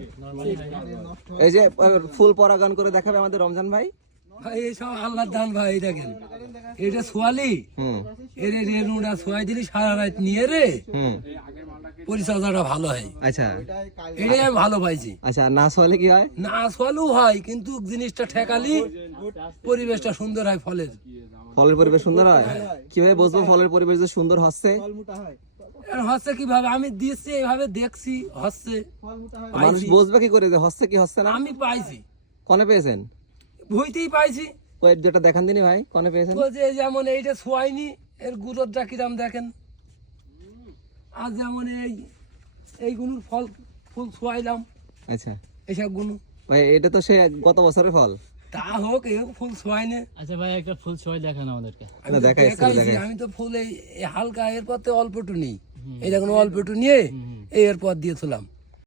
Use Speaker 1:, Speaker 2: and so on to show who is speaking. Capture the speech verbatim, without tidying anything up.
Speaker 1: এই যে ফুল পরাগান করে দেখাবে আমাদের রমজান ভাই।
Speaker 2: ভাই এই সব আল্লাহর দান ভাই, দেখেন এটা সোয়ালি, এর রেনুটা সোয়াই দিলি সারা রাত নিয়ে রে পরিচর্যাটা ভালো হয়।
Speaker 1: আচ্ছা,
Speaker 2: এটাই আমি ভালো পাইছি।
Speaker 1: আচ্ছা, না সোয়ালে কি হয়?
Speaker 2: না সোয়ালেও হয়, কিন্তু জিনিসটা ঠেকালি পরিবেশটা সুন্দর হয়, ফলের
Speaker 1: ফলের পরিবেশ সুন্দর হয়। কিভাবে বুঝবো ফলের পরিবেশ যে সুন্দর হচ্ছে?
Speaker 2: হচ্ছে কিভাবে, আমি দিচ্ছি এইভাবে দেখছি হচ্ছে।
Speaker 1: মানুষ বুঝবে কি করে যে হচ্ছে কি হচ্ছে না?
Speaker 2: আমি পাইছি।
Speaker 1: কনে পেয়েছেন?
Speaker 2: ভুইতেই পাইছি।
Speaker 1: ওই যেটা দেখান দিনি ভাই, কনে পেয়েছেন?
Speaker 2: ও যে যেমন এইটা ছোঁয়াইনি, এর গুঁড়োটা কিরাম দেখেন। আর যেমন এই এইগুলোর ফল ফুল ছোঁয়াইলাম।
Speaker 1: আচ্ছা,
Speaker 2: এইসব গুলো
Speaker 1: ভাই এটা তো সে গত বছরের ফল।
Speaker 2: তা হোক, এই ফুল ছোঁয়াইনে।
Speaker 3: আচ্ছা ভাই, একটা ফুল ছোঁয়াই দেখান আমাদেরকে।
Speaker 1: না, দেখাই
Speaker 2: আমি তো ফুল এই হালকা, এরপর তো অল্প একটু নিই, এই দেখুন অল্প একটু নিয়ে এই এরপর দিয়েছিলাম।